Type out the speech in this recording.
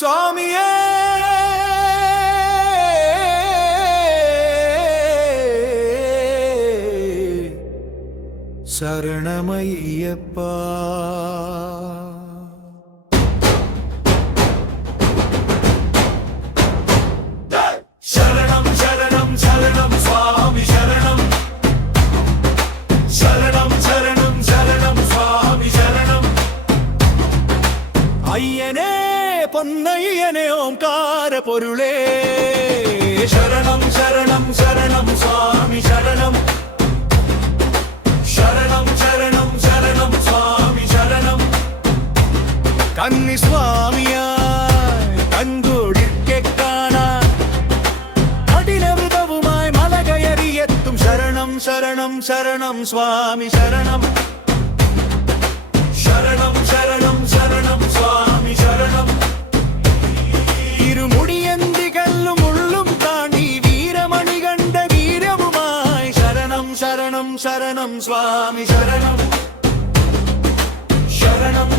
സ്വാമിയേ ശരണമയ്യപ്പ. ശരണം ശരണം ശരണം സ്വാമി ശരണം. ശരണം ശരണം ശരണം സ്വാമി ശരണം. അയ്യനേ പൊന്നയ്യനേ ഓംകാര പൊരുളേ ശരണം ശരണം ശരണം സ്വാമി ശരണം. ശരണം ശരണം ശരണം സ്വാമി ശരണം. കന്നി സ്വാമിയായി കൺകൊടിക്കെ കാണാൻ കഠിനവൃതവുമായി മല കയറിയെത്തും ശരണം ശരണം ശരണം സ്വാമി ശരണം. ശരണം ശരണം ശരണം സ്വാമി ശരണം. ഇരുമുടിയന്തികല്ലും ഉള്ളും താണ്ടി വീരമണി കണ്ട വീരവുമായി ശരണം ശരണം ശരണം സ്വാമി ശരണം. ശരണം